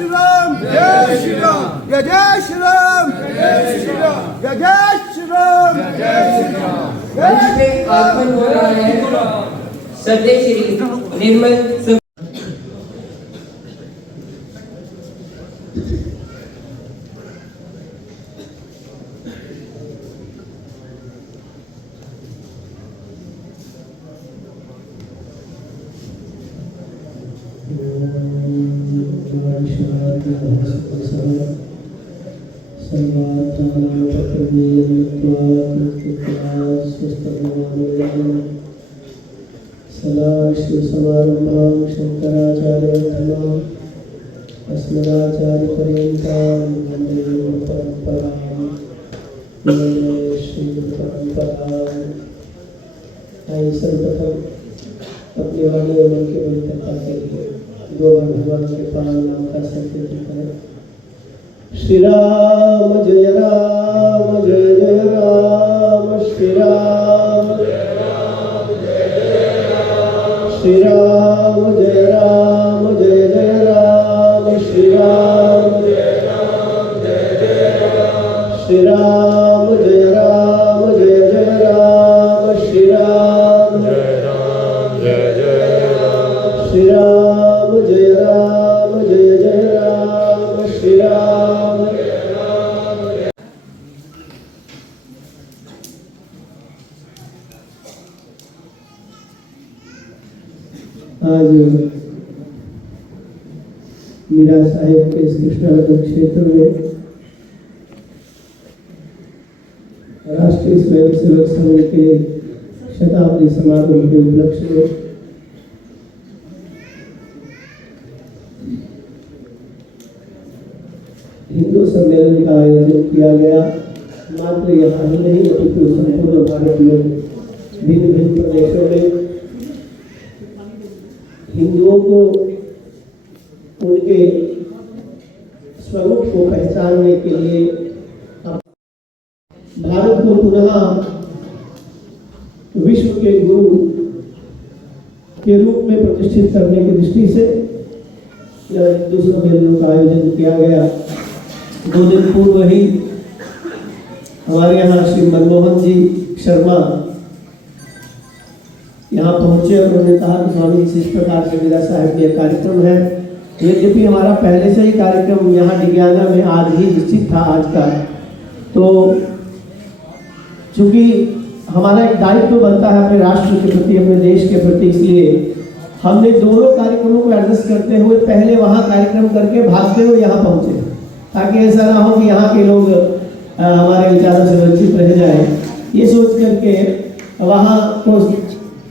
श्री राम, जय श्री राम, जय जय श्री राम, जय श्री राम, जय जय श्री राम, जय श्री राम। आगमन हो रहा है सत्य श्री निर्मल सदाशिवसमारम्भां शंकराचार्यमध्यमाम् अस्मदाचार्यपर्यन्तां वन्दे गुरुपरम्परां वन्दे श्रीगुरुपरम्पराम्। आइए सर्वप्रथम अपनी वाणी और मन की पवित्रता के लिए दो बार भगवान के पावन नाम का संकीर्तन करें। श्री राम जय राम, जय जय राम, श्री राम श्री राम जय राम, जय जय राम, श्री राम श्री राम जय राम, जय जय राम, श्री राम श्री राम जय राम, जय जय राम, श्री राम। आज मीरा साहिब के इस कृष्णानगर क्षेत्र में राष्ट्रीय स्वयंसेवक संघ के शताब्दी समारोह के उपलक्ष्य में हिंदू सम्मेलन का आयोजन किया गया। मात्र यहाँ ही नहीं अपितु संपूर्ण भारत में भिन्न भिन्न प्रदेशों में हिंदुओं को उनके स्वरूप को पहचानने के लिए भारत को पुनः विश्व के गुरु के रूप में प्रतिष्ठित करने की दृष्टि से यह हिंदू सम्मेलनों का आयोजन किया गया। 2 दिन पूर्व ही हमारे यहाँ श्री मनमोहन जी शर्मा यहाँ पहुंचे और उन्होंने कहा कि स्वामी जी इस प्रकार से मीरा साहिब के कार्यक्रम है। यद्यपि हमारा पहले से ही कार्यक्रम यहाँ डिग्याना में आज ही निश्चित था आज का, तो चूंकि हमारा एक दायित्व बनता है अपने राष्ट्र के प्रति, अपने देश के प्रति, इसलिए हमने दोनों कार्यक्रमों को एडजस्ट करते हुए पहले वहाँ कार्यक्रम करके भागते हुए यहाँ पहुँचे, ताकि ऐसा ना हो कि यहाँ के लोग हमारे विचारों से वंचित रह जाए। ये सोच करके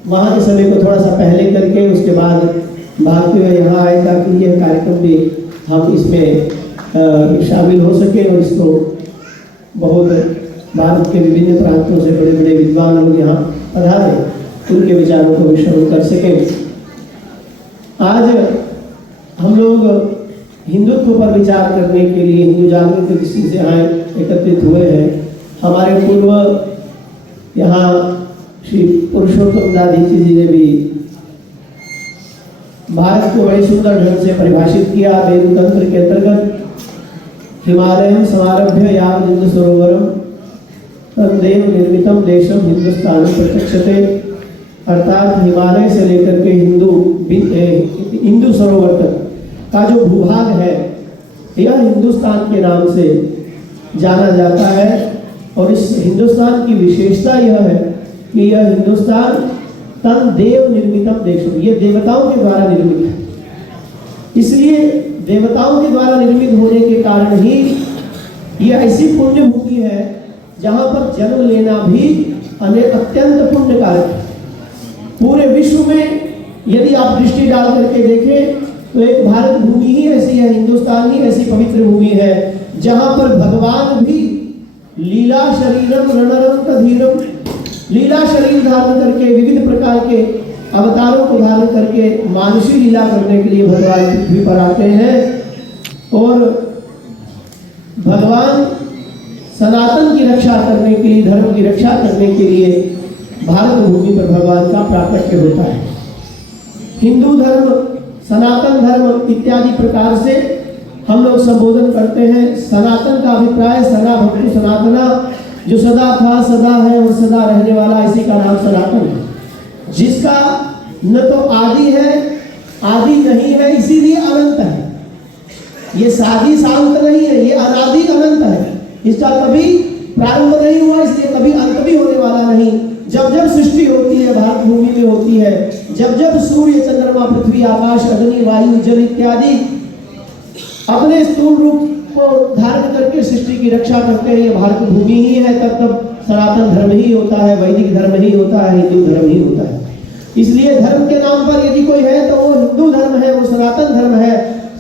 वहाँ के समय को थोड़ा सा पहले करके उसके बाद भागते हुए यहाँ आए, ताकि यह कार्यक्रम भी हम इसमें शामिल हो सके और इसको बहुत भारत के विभिन्न प्रांतों से बड़े बड़े विद्वान लोग यहाँ पधारे, उनके विचारों को भी श्रवण कर सकें। आज हम लोग हिंदुत्व पर विचार करने के लिए हिंदू जागरण की दृष्टि से आए एकत्रित हुए हैं। हमारे पूर्व यहाँ श्री पुरुषोत्तम दादी जी ने भी भारत को बड़े सुंदर ढंग से परिभाषित किया। वेद तंत्र के अंतर्गत हिमालयम समारभ्य यावद इंदु सरोवरम तदेव निर्मितम देशम हिंदुस्तान प्रत्यक्षते, अर्थात हिमालय से लेकर के इंदु सरोवर तक का जो भूभाग है यह हिंदुस्तान के नाम से जाना जाता है। और इस हिंदुस्तान की विशेषता यह है कि यह हिंदुस्तान तन देव निर्मितम देशम, ये देवताओं के द्वारा निर्मित है। इसलिए देवताओं के द्वारा निर्मित होने के कारण ही ये ऐसी पुण्य भूमि है जहाँ पर जन्म लेना भी अत्यंत पुण्य कारक है। पूरे विश्व में यदि आप दृष्टि डाल करके देखें तो एक भारत भूमि ही ऐसी है, हिंदुस्तान ही ऐसी पवित्र भूमि है जहाँ पर भगवान भी लीला शरीरम रणरम कधीरम, लीला शरीर धारण करके विविध प्रकार के अवतारों को धारण करके मानुषी लीला करने के लिए भगवान पृथ्वी पर आते हैं। और भगवान सनातन की रक्षा करने के लिए, धर्म की रक्षा करने के लिए भारत भूमि पर भगवान का प्राकट्य होता है। हिंदू धर्म, सनातन धर्म इत्यादि प्रकार से हम लोग संबोधन करते हैं। सनातन का अभिप्राय सना भक्ति सनातना, जो सदा था, सदा है और सदा रहने वाला, इसी का नाम सनातन है। जिसका न तो आदि है, आदि नहीं है, इसीलिए अनंत है। ये सादी शांत नहीं है, ये अनादि अनंत है। इसका कभी प्रारंभ नहीं हुआ, इसलिए कभी अंत भी होने वाला नहीं। जब जब सृष्टि होती है भारत भूमि में होती है, जब जब सूर्य चंद्रमा पृथ्वी आकाश अग्नि वायु जल इत्यादि अपने स्थूल रूप को धारण करके सृष्टि की रक्षा करते हैं, ये भारत भूमि ही है, तब तब सनातन धर्म ही होता है, वैदिक धर्म ही होता है, हिंदू धर्म ही होता है। इसलिए धर्म के नाम पर यदि कोई है तो वो हिंदू धर्म है, वो सनातन धर्म है।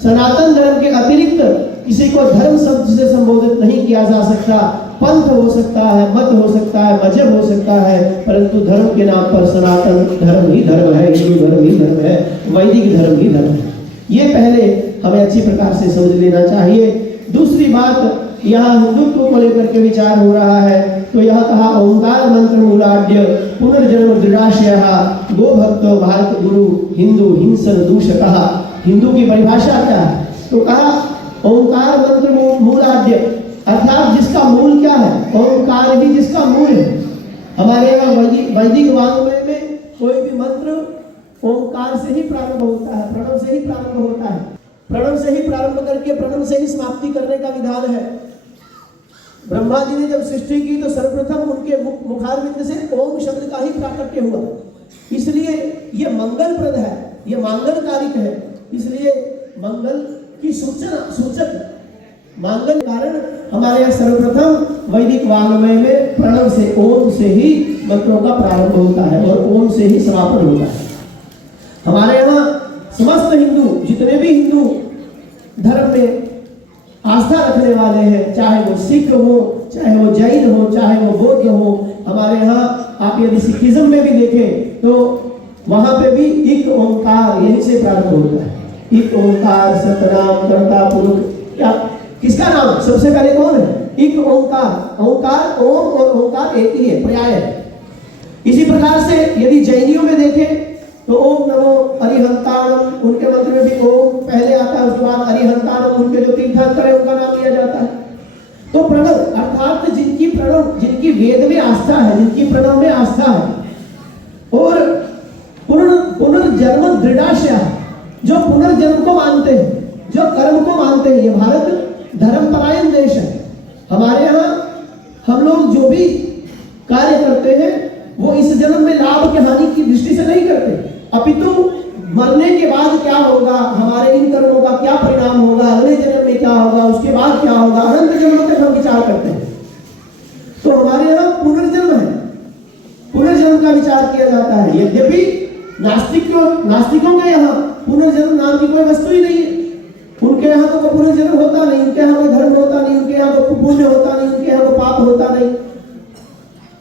सनातन धर्म के अतिरिक्त किसी को धर्म शब्द से संबोधित नहीं किया जा सकता। पंथ हो सकता है, मत हो सकता है, मजहब हो सकता है, परंतु धर्म के नाम पर सनातन धर्म ही धर्म है, हिंदू धर्म ही धर्म है, वैदिक धर्म ही धर्म है। ये पहले हमें अच्छी प्रकार से समझ लेना चाहिए। दूसरी बात, यहाँ हिंदुत्व को लेकर के विचार हो रहा है, तो यह कहा ओंकार मंत्र मूलाड्य पुनर्जन्म दृढ़ाशयः गो भक्तो भारत गुरु हिंदू हिंसन दूषकः। हिंदू की परिभाषा क्या है? तो कहा ओंकार मंत्र मूलाड्य, अर्थात जिसका मूल क्या है? ओंकार ही जिसका मूल है। हमारे यहाँ वैदिक वाङ्मय में कोई भी मंत्र ओंकार से ही प्रारंभ होता है, प्रणव से ही प्रारंभ होता है। प्रणव से ही प्रारंभ करके प्रणव से ही समाप्ति करने का विधान है। ब्रह्मा जी ने जब सृष्टि की तो सर्वप्रथम उनके मुखारविंद से ओम शब्द का ही प्राकट्य हुआ, इसलिए ये मंगलप्रद है, ये मांगलकारिक है, इसलिए मंगल की सूचक मांगल कारण हमारे यहाँ सर्वप्रथम वैदिक वाङ्मय में प्रणव से ओम से ही मंत्रों का प्रारंभ होता है और ओम से ही समापन होता है। हमारे यहाँ समस्त हिंदू, जितने भी हिंदू धर्म में आस्था रखने वाले हैं, चाहे वो सिख हो, चाहे वो जैन हो, चाहे वो बौद्ध हो, हमारे यहाँ आप यदि सिखिज्म में भी देखें तो वहां पे भी एक ओंकार यहीं से प्रारंभ होता है। एक ओंकार सतनाम कर्ता पुरुष, क्या किसका नाम सबसे पहले कौन है? एक ओंकार। ओंकार ओम और ओंकार एक ही है, पर्याय है। इसी प्रकार से यदि जैनियों में देखें तो ओम नमो अरिहंताणम, उनके मंत्र में भी ओम पहले आता है, उसके बाद अरिहंताणम, उनके जो तीर्थंकर है उनका नाम लिया जाता है। तो प्रणव अर्थात जिनकी वेद में आस्था है, जिनकी प्रणव में आस्था है और पुनर्जन्म दृढ़ाशय, जो पुनर्जन्म को मानते हैं, जो कर्म को मानते हैं। ये भारत धर्मपरायण देश है। हमारे यहाँ हम लोग जो भी कार्य करते हैं वो इस जन्म में लाभ के हानि की दृष्टि से नहीं करते, अपितु मरने के बाद क्या होगा, हमारे इन कर्मों का क्या परिणाम होगा, अगले जन्म में क्या होगा, उसके बाद क्या होगा, अनंत जन्मों तक हम विचार करते हैं। तो हमारे यहाँ पुनर्जन्म है, पुनर्जन्म का विचार किया जाता है। यद्यपि नास्तिकों के यहाँ पुनर्जन्म नाम की कोई वस्तु ही नहीं है। उनके यहाँ तो कोई पुनर्जन्म होता नहीं, उनके यहाँ कोई धर्म होता नहीं, उनके यहाँ कोई पुण्य होता नहीं, उनके यहाँ कोई पाप होता नहीं।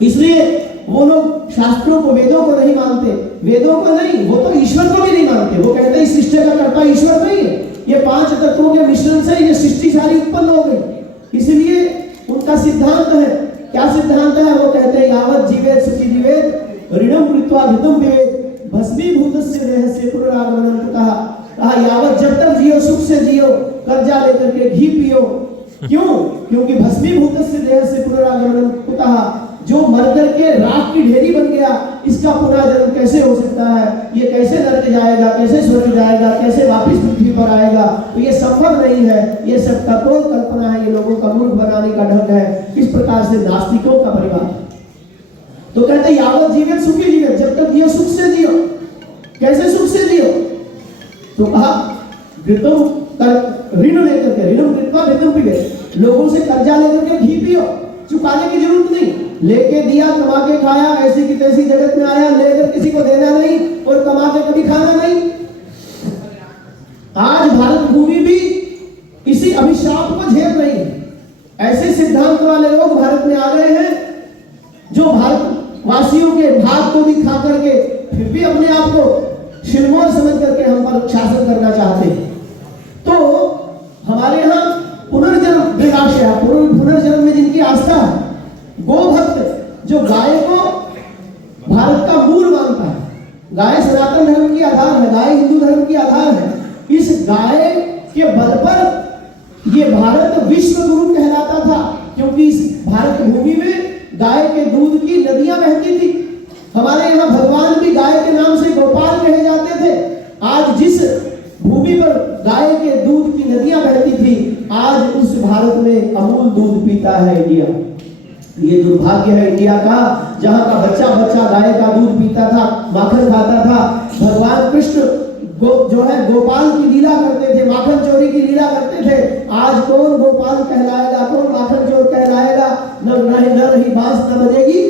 इसलिए वो लोग शास्त्रों को, वेदों को नहीं मानते। वेदों को नहीं, वो तो ईश्वर को भी नहीं मानते। वो कहते हैं सृष्टि का कर्ता ईश्वर नहीं है, ये 5 तत्वों के मिश्रण से ये सृष्टि सारी उत्पन्न हो गई। इसलिए उनका सिद्धांत है, क्या सिद्धांत है? वो कहते हैं यावत जीवेत सुखी जीवेत ऋणम कृत्वा घृतम पिबेत भस्मीभूतस्य देहस्य पुनरागमनं कुतः। कहा यावत, जब तक जियो सुख से जियो, कर्जा लेकर के घी पियो। क्यों? क्योंकि भस्मीभूतस्य देहस्य पुनरागमनं कुतः, जो मर करके राख की ढेरी बन गया, इसका पुनः जन्म कैसे हो सकता है? ये कैसे नरक जाएगा, कैसे स्वर्ग जाएगा, कैसे वापस पृथ्वी पर आएगा? तो ये संभव नहीं है, ये सब कपोल कल्पना है, ये लोगों का मूर्ख बनाने का ढंग है। इस प्रकार से नास्तिकों का परिवार तो कहते यावत जीवित सुखी जीवित, जब तक जियो सुख से जियो। कैसे सुख से जियो? तो कहा ऋण लेकर के, ऋणम कृत्वा घृतम पिबेत, लोगों से कर्जा लेकर के घी पियो, चुकाने की जरूरत नहीं, लेके दिया, कमा के खाया, ऐसी की तैसी जगत में आया, लेकर किसी को देना नहीं और कमा के कभी खाना नहीं। आज भारत भूमि भी इसी अभिशाप को झेल रही है। ऐसे सिद्धांत वाले लोग भारत में आ गए हैं जो भारत वासियों के भाग को भी खा करके फिर भी अपने आप को शिरमौर समझ करके हम पर शासन करना चाहते हैं। तो हमारे यहाँ पुनर्जन्म दृढ़ाशय, पुनर्जन्म में जिनकी आस्था है, गोभक्त जो गाय को भारत का मूल मानता है, गाय सनातन धर्म की आधार है, गाय हिंदू धर्म की आधार है। इस गाय के बल पर ये भारत विश्व गुरु कहलाता था, क्योंकि इस भारत भूमि में गाय के दूध की नदियां बहती थी। हमारे यहाँ भगवान भी गाय के नाम से गोपाल कहे जाते थे। आज जिस भूमि पर गाय के दूध की नदियां बहती थी, आज उस भारत में अमूल दूध पीता है इंडिया। ये दुर्भाग्य है इंडिया का, जहां का बच्चा बच्चा गाय का दूध पीता था, माखन खाता था। भगवान कृष्ण जो है गोपाल की लीला करते थे, माखन चोरी की लीला करते थे। आज कौन गोपाल कहलाएगा, कौन माखन चोर कहलाएगा? न रही बांस न बजेगी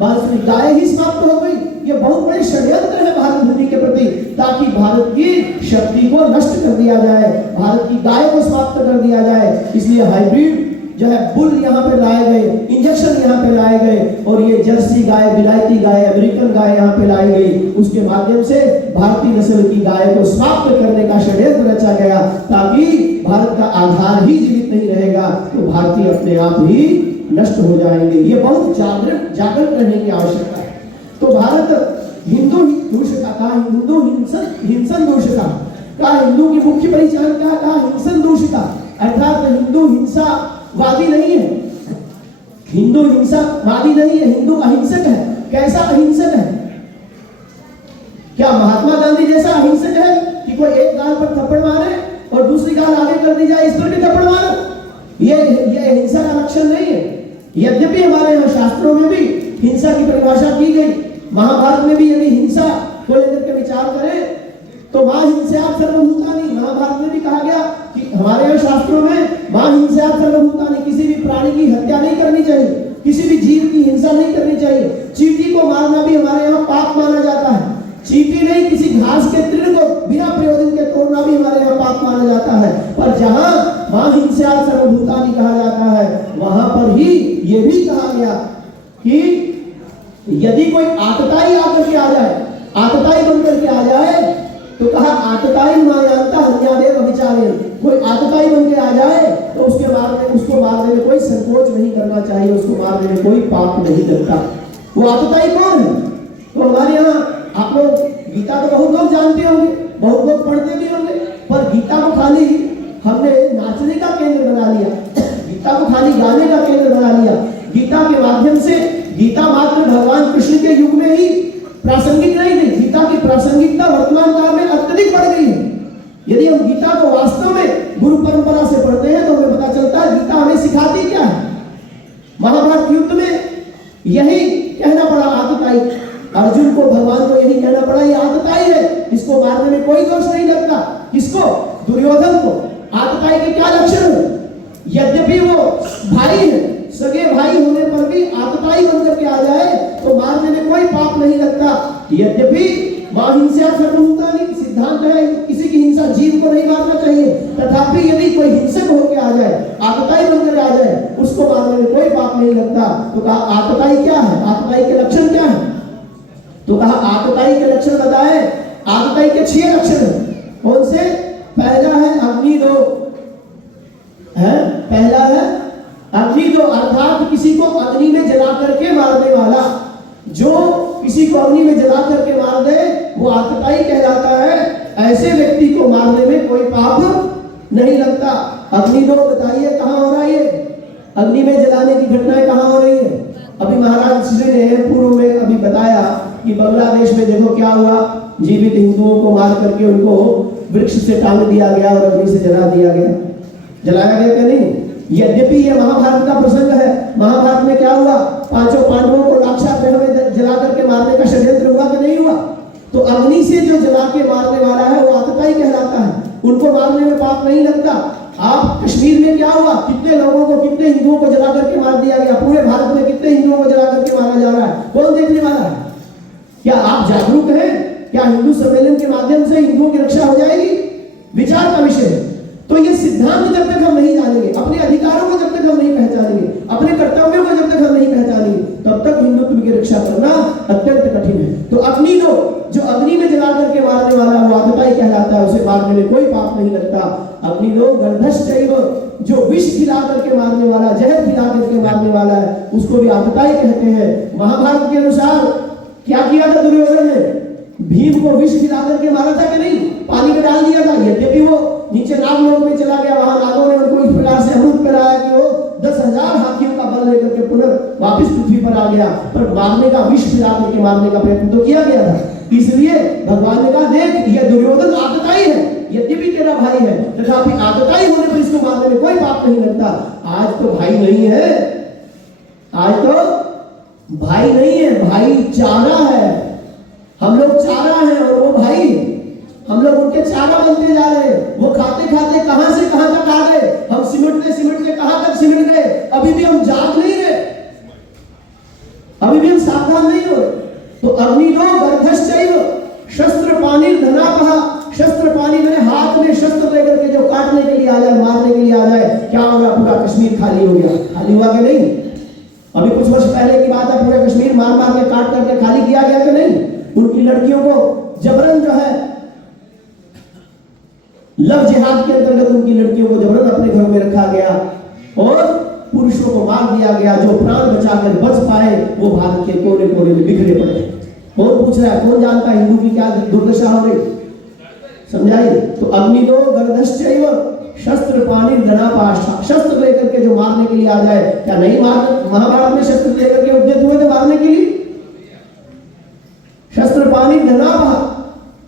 बांसुरी, गाय ही समाप्त हो गई। ये बहुत बड़े षड्यंत्र है भारत भूमि के प्रति, ताकि भारत की शक्ति को नष्ट कर दिया जाए, भारत की गाय को समाप्त कर दिया जाए। इसलिए हाइब्रिड जो है बुल यहाँ पे लाए गए, इंजेक्शन यहाँ पे लाए गए, और ये जर्सी गाय, विलायती गाय, अमेरिकन गाय यहाँ पे लाई गई। उसके माध्यम से भारतीय नस्ल की गाय को समाप्त करने का षड्यंत्र रचा गया, ताकि भारत का आधार ही जीवित नहीं रहेगा तो भारतीय अपने आप ही नष्ट हो जाएंगे। ये बहुत जागृत रहने की आवश्यकता है। तो भारत हिंदू दूषिता का, हिंदू हिंसन दूषिता का, हिंदू की मुख्य पहचान क्या का? हिंसन दूषिता, अर्थात हिंदू हिंसावादी नहीं है, हिंदू हिंसावादी नहीं है, हिंदू अहिंसक है। कैसा अहिंसक है? क्या महात्मा गांधी जैसा अहिंसक है कि कोई एक गाल पर थप्पड़ मारे और दूसरी गाल आगे कर दी जाए, इस पर भी थप्पड़ मारो? ये हिंसा का लक्षण नहीं है। यद्यपि हमारे यहाँ शास्त्रों में भी हिंसा की परिभाषा की गई, महाभारत में भी यदि हिंसा को लेकर के विचार करें तो मां हिंस्यात् सर्वभूतानि, महाभारत में भी कहा गया कि हमारे यहाँ शास्त्रों में मां हिंस्यात् सर्वभूतानि, किसी भी प्राणी की हत्या नहीं करनी चाहिए, किसी भी जीव की हिंसा नहीं करनी चाहिए। चींटी को मारना भी हमारे यहाँ पाप माना जाता है। चींटी नहीं, किसी घास के तृण को बिना प्रयोजन के तोड़ना भी हमारे यहाँ पाप माना जाता है। पर जहां मां हिंस्यात् सर्वभूतानि कहा जाता है, वहां पर ही ये भी कहा गया कि यदि कोई आतताई आकर के आ जाए, आतताई बनकर के आ जाए, तो कहा आतताई मायान्ता हन्यादेव अभिचारेण, कोई आतताई बन के आ जाए तो उसको मारने में कोई संकोच नहीं करना चाहिए, उसको मारने में कोई पाप नहीं लगता। वो आतताई कौन है? तो हमारे यहाँ आप लोग गीता तो बहुत लोग जानते होंगे, बहुत लोग पढ़ते भी होंगे, पर गीता को खाली हमने नाचने का केंद्र बना लिया, गीता को खाली गाने का केंद्र बना लिया। गीता के माध्यम से, गीता मात्र भगवान कृष्ण के युग में ही प्रासंगिक नहीं थी, गीता की प्रासंगिकता वर्तमान काल में अत्यधिक बढ़ गई है। यदि हम गीता को वास्तव में गुरु परंपरा से पढ़ते हैं तो हमें पता चलता है गीता हमें सिखाती क्या है। महाभारत युद्ध में यही कहना पड़ा आतताई, अर्जुन को, भगवान को यही कहना पड़ा, ये आतताई है, इसको मारने में कोई दोष नहीं लगता। किसको? दुर्योधन को। आतताई के क्या लक्षण है? यद्यपि वो भाई है, सगे भाई होने पर भी आतताई बनकर के आ जाए तो मारने में कोई पाप नहीं लगता। यद्यपि मां हिंस्यात् सर्वभूतानि सिद्धांत है, किसी की हिंसा, जीव को नहीं मारना चाहिए, तथापि यदि कोई हिंसक होकर आ जाए, आतताई बनकर आ जाए, उसको मारने में कोई पाप नहीं लगता। तो कहा आतताई क्या है, आतताई के लक्षण क्या है? तो कहा आतताई के लक्षण बताए। आतताई के 6 लक्षण है। कौन से? पहला है अग्निदो, है पहला है अग्निदो, अर्थात किसी को अग्नि में जला करके मारने वाला। जो किसी को अग्नि में जला करके मार दे वो आतताई कहलाता है। ऐसे व्यक्ति को मारने में कोई पाप नहीं लगता। अग्निदो बताइए कहाँ हो रहा है ये? अग्नि में जलाने की घटनाएं कहाँ हो रही है? अभी महाराज श्री ने पूर्व में अभी बताया कि बांग्लादेश में देखो क्या हुआ, जीवित हिंदुओं को मार करके उनको वृक्ष से टांग दिया गया और अग्नि से जला दिया गया। जलाया गया क्या नहीं? यद्यपि ये महाभारत का प्रसंग है। महाभारत में क्या हुआ? 5 पांडवों को राक्षस में जला करके मारने का षड्यंत्र हुआ कि नहीं हुआ? तो अग्नि से जो जला के मारने वाला है वो आतताई कहलाता है, उनको मारने में पाप नहीं लगता। आप कश्मीर में क्या हुआ? कितने लोगों को, कितने हिंदुओं को जला करके मार दिया गया। पूरे भारत में कितने हिंदुओं को जला करके मारा जा रहा है? कौन देखने वाला है? क्या आप जागरूक हैं? क्या हिंदू सम्मेलन के माध्यम से हिंदुओं की रक्षा हो जाएगी? विचार का विषय है। तो ये सिद्धांत जब तक हम नहीं जानेंगे, अपने अधिकारों को जब तक हम नहीं पहचानेंगे, अपने कर्तव्यों को जब तक हम नहीं पहचानेंगे, तब तक हिंदुत्व की रक्षा करना अत्यंत कठिन है। तो अग्नि दो, जो अग्नि में जला करके मारने वाला वो आतताई कहलाता है, उसे मारने में कोई पाप नहीं लगता। अग्नि दो गंधश्चैव, जो विष खिला करके मारने वाला, जहर खिला करके मारने वाला है, उसको भी आतताई कहते हैं। महाभारत के अनुसार क्या किया था दुर्योधन ने? भीम को विष खिला करके मारा था कि नहीं? पानी में डाल दिया था। यद्यपि वो नीचे नागलोक में चला गया, वहां नागों ने उनको वापस पृथ्वी पर आ गया, पर मारने का, विष पिला करके मारने का प्रयत्न तो किया गया था। इसलिए भगवान ने कहा देख ये दुर्योधन आतताई है, यद्यपि तेरा भाई है तथापि आतताई होने पर इसको मारने में कोई पाप नहीं लगता। आज तो भाई नहीं है, आज तो भाई नहीं है, भाई चारा है। हम लोग चारा हैं और वो भाई है। हम लोग उनके चारा बनते जा रहे हैं। वो खाते खाते कहां से कहां तक आ गए, हम सिमटते सिमटते कहां तक सिमट गए। अभी भी हम जाग नहीं रहे, अभी भी हम सावधान नहीं हो रहे। तो अग्निदो गर्भश्चैव शस्त्र पानी धनापहा, शस्त्र पानी मैंने हाथ में शस्त्र लेकर के जो काटने के लिए आ जाए, मारने के लिए आ जाए, क्या होगा, पूरा कश्मीर खाली हो गया। खाली हुआ कि नहीं? अभी कुछ वर्ष पहले की बात है, पूरा कश्मीर मार मार के काट करके खाली किया गया कि नहीं? उनकी लड़कियों को जबरन जो है लव जिहाद के अंतर्गत उनकी लड़कियों को जबरन अपने घर में रखा गया और पुरुषों को मार दिया गया। जो प्राण बचाकर बच पाए वो भारत के कोने कोने में बिखरे पड़े। कौन पूछ रहा है, कौन जानता है हिंदू की क्या दुर्दशा हो रही, समझाइए। तो अग्निदो गर्भश्चैव शस्त्र पानी धनापाश, शस्त्र लेकर के जो मारने के लिए आ जाए, क्या नहीं मार, महाभारत में शस्त्र लेकर के उद्यत हुए थे मारने के लिए। शस्त्र पानी धनापहा,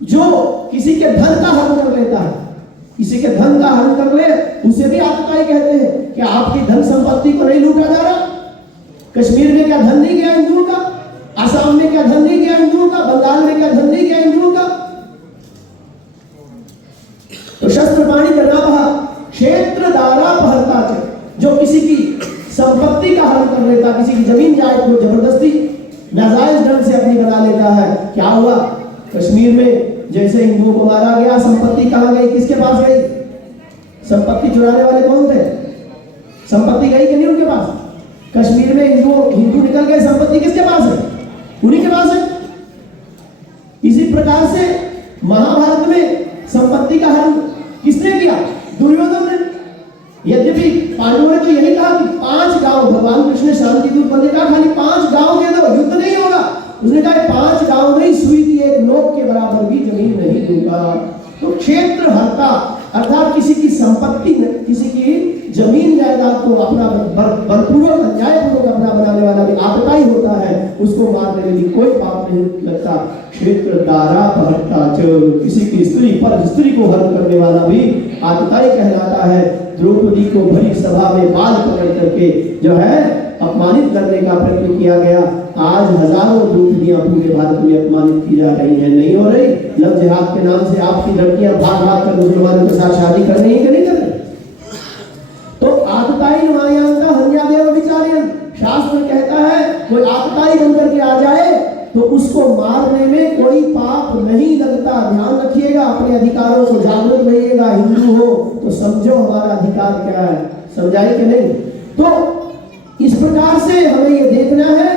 जो किसी के धन का हरण कर लेता है, किसी के धन का हरण कर ले उसे भी आतताई कहते हैं। कि आपकी धन संपत्ति को नहीं लूटा जा रहा? कश्मीर में क्या धन नहीं गया हिंदुओं का? असम में क्या धन नहीं गया हिंदुओं का? बंगाल में क्या धन नहीं गया हिंदुओं का? तो शस्त्र पाणी धनापहा क्षेत्र दारापहर्ता, जो किसी की संपत्ति का हरण कर लेता, किसी की जमीन जायदाद को जबरदस्ती नाजायज ढंग से अपनी बना लेता है। क्या हुआ कश्मीर में? जैसे हिंदुओं को मारा गया, संपत्ति कहां गई, किसके पास गई? संपत्ति चुराने वाले कौन थे? संपत्ति गई कि नहीं उनके पास? कश्मीर में हिंदू निकल गए, संपत्ति किसके पास है? उन्हीं के पास है। इसी प्रकार से महाभारत में संपत्ति का हरण किसने किया? दुर्योधन ने। यद्यपि पांडवों ने तो यही कहा कि 5 गांव, भगवान कृष्ण ने शांति दूत बन के कहा खाली 5 गांव दे दो, युद्ध नहीं होगा। उसने कहा 5 गांव नहीं, सुई की एक नोक के बराबर भी जमीन नहीं दूंगा। तो क्षेत्र हरता अर्थात किसी की संपत्ति, किसी की जमीन जायदाद को अपना बलपूर्वक अन्यायपूर्वक अपना बनाने वाला भी आतताई होता है, उसको मारने में भी कोई पाप नहीं लगता। क्षेत्र दारापहर्ता, किसी की स्त्री पर स्त्री को हरण करने वाला भी आतताई कहलाता है। द्रौपदी को भरी सभा में बाल पकड़ करके जो है अपमानित करने का प्रयत्न किया गया। आज हजारों द्रौपदियां पूरे भारत में अपमानित की जा रही हैं, नहीं हो रही? लव जिहाद के नाम से आपकी लड़कियां भाग भाग कर मुसलमानों के साथ शादी कर रही है कि नहीं कर रही? तो आतताई मायान्ता हन्यादेव विचार्यन, शास्त्र कहता है कोई आतताई बनकर के आ जाए तो उसको मारने में कोई पाप नहीं लगता। ध्यान रखिएगा, अपने अधिकारों को जागरूक रहिएगा। हिंदू हो तो समझो हमारा अधिकार क्या है, समझाइए कि नहीं? तो इस प्रकार से हमें ये देखना है,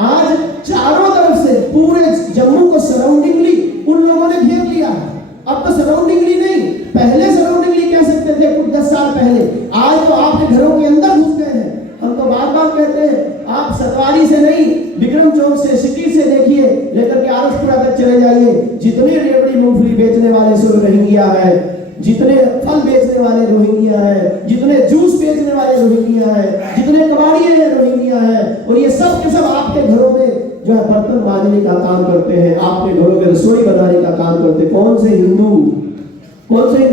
आज चारों तरफ से पूरे जम्मू को सराउंडिंगली उन लोगों ने घेर लिया है। अब तो सराउंडिंगली नहीं, पहले सराउंडिंगली कह सकते थे कुछ 10 साल पहले, आज तो आपके घरों के अंदर घुस गए हैं। हम तो बार बार कहते हैं आप सतवारी से नहीं, विक्रम चौक से, सिटी से देखिए, लेकर के आरसपुरा तक चले जाइए, जितने रेवड़ी मूंगफली बेचने वाले सब रोहिंग्या है, जितने फल बेचने वाले रोहिंग्या है, जितने जूस बेचने वाले रोहिंग्या है, जितने कबाड़िए हैं रोहिंग्या है। और ये सब के सब आपके घरों में जो है बर्तन मांजने का काम करते हैं, आपके घरों में रसोई बनाने का काम करते हैं। कौन से हिंदू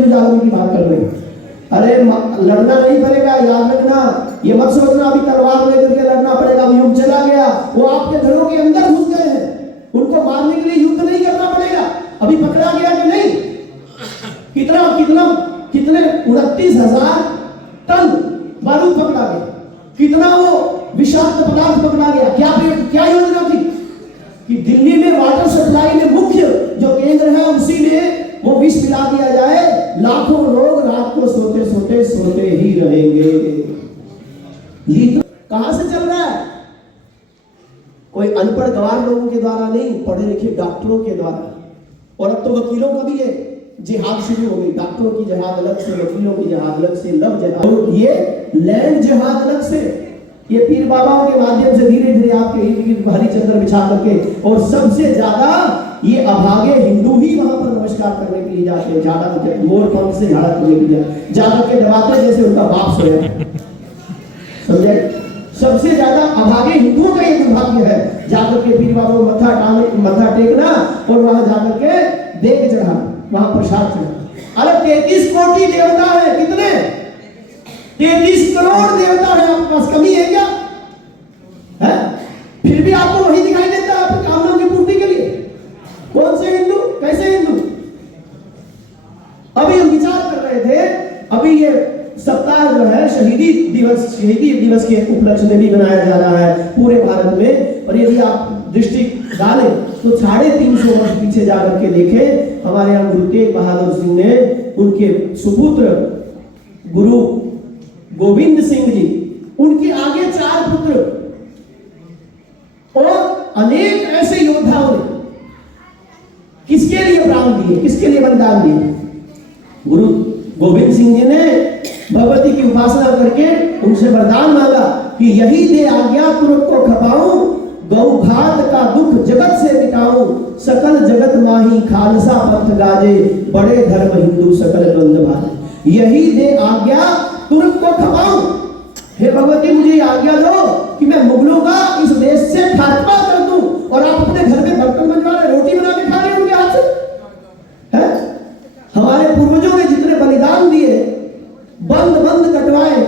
जागरण की बात कर रहे हैं? अरे लड़ना नहीं पड़ेगा, याद रखना, ये मत सोचना अभी तलवार लेकर के लड़ना पड़ेगा, अभी युद्ध चला गया। वो आपके घरों के अंदर घुस गए हैं, उनको मारने के लिए युद्ध नहीं करना पड़ेगा। अभी पकड़ा गया कि नहीं? कितने 29,000 टन बारूद पकड़ा गया, कितना वो विषाक्त पदार्थ पकड़ा गया। क्या योजना थी कि दिल्ली में वाटर सप्लाई में मुख्य जो केंद्र है उसी में वो विष मिला दिया जाए, लाखों लोग रात को सोते ही रहेंगे। ये कहां से चल रहा है? कोई अनपढ़ गवार लोगों के द्वारा नहीं, पढ़े लिखे डॉक्टरों के द्वारा। और अब तो वकीलों का भी है जिहाद शुरू हो गई। डॉक्टरों की जिहाद अलग से, वकीलों की जिहाद अलग से, लव जिहाद, ये लैंड जिहाद अलग से। ये पीर बाबाओं के माध्यम से धीरे धीरे आपके इर्द गिर्द भारी चंद्र बिछा करके, और सबसे ज्यादा ये अभागे हिंदू ही वहां पर नमस्कार करने के लिए जाते हैं। ज्यादा मोर पंख से झाड़ा करने के लिए जाकर के दबाते जैसे उनका बाप सोया, समझे? सबसे ज्यादा अभागे हिंदुओं का ये दुर्भाग्य है, जाकर के पीर बाबा को मत्था टेकना और वहां जाकर के देख चढ़ाना, वहां प्रसाद चढ़ाना। अरे 33 कोटि देवता है, कितने 33 करोड़ देवता है, आपके पास कमी है क्या है? फिर भी आपको वही दिखाई देता है आपकी कामना की पूर्ति के लिए। कौन से हिंदू, कैसे हिंदू? अभी हम विचार कर रहे थे, अभी ये सप्ताह जो है शहीदी दिवस के उपलक्ष्य में भी मनाया जा रहा है पूरे भारत में। और यदि आप दृष्टि डालें तो 350 वर्ष पीछे जाकर के देखें, हमारे यहाँ गुरु तेग बहादुर सिंह ने उनके सुपुत्र गुरु गोविंद सिंह जी, उनके आगे 4 पुत्र और अनेक ऐसे योद्धाओं ने किसके लिए प्राण दिए, किसके लिए बलिदान दिए? गुरु गोविंद सिंह जी ने भगवती की उपासना करके उनसे वरदान मांगा कि यही दे आज्ञा तुरंत को खपाऊं, गौ भात का दुख जगत से मिटाऊं, सकल जगत माही खालसा पंथ गाजे, बड़े धर्म हिंदू सकल द्वंद भाजे। यही दे आज्ञा तुरंत को खपाऊं, हे भगवती मुझे आज्ञा दो कि मैं मुगलों का इस देश से खात्मा कर दूं। और आप अपने घर में बर्तन बनवा रहे, रोटी बना के खा रहे उनके हाथ से है? हमारे पूर्वजों ने जितने बलिदान दिए, बंद कटवाए,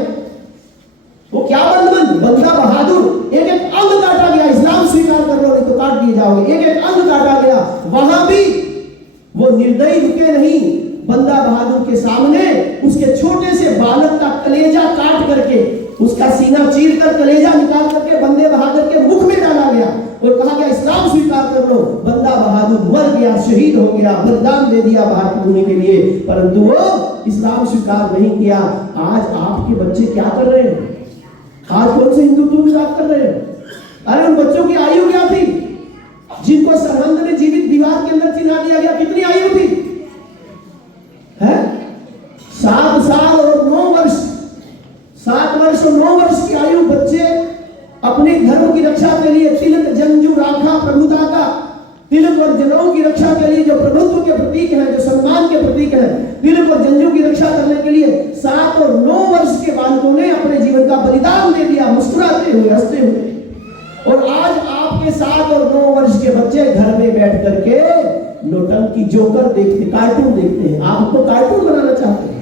वो क्या बंद बंदा बहादुर, एक अंग काटा गया, इस्लाम स्वीकार कर लो नहीं तो काट दिए जाओगे, एक अंग काटा गया, वहां भी वो निर्दयी रुके नहीं। बंदा बहादुर के सामने उसके छोटे से बालक का कलेजा काट करके, उसका सीना चीर कर कलेजा निकाल करके बंदे बहादुर के मुख में डाला गया और कहा गया इस्लाम स्वीकार कर लो। बंदा बहादुर मर गया, शहीद हो गया, बलिदान दे दिया भारत भूमि के लिए, परंतु वो इस्लाम स्वीकार नहीं किया। आज आपके बच्चे क्या कर रहे हैं? आज कौन से हिंदुत्व की बात कर रहे हैं? अरे उन बच्चों की आयु क्या थी जिनको सरहद में जीवित दीवार के अंदर चिन्हा दिया गया? कितनी आयु थी है? 7 साल और 9 वर्ष, 7 वर्ष और 9 वर्ष की आयु बच्चे अपने धर्म की रक्षा के लिए तिलक जंजू राखा प्रभुता का, तिलक और जनेऊ की रक्षा के लिए जो प्रभुत्व के प्रतीक हैं, जो सम्मान के प्रतीक हैं, तिलक और जंजू की रक्षा करने के लिए 7 और 9 वर्ष के बालकों ने अपने जीवन का बलिदान दे दिया, मुस्कुराते हुए, हंसते हुए। और आज आपके 7 और 9 वर्ष के बच्चे घर में बैठ करके नोटंकी जोकर देखते, कार्टून देखते हैं। आप उनको कार्टून बनाना चाहते हैं।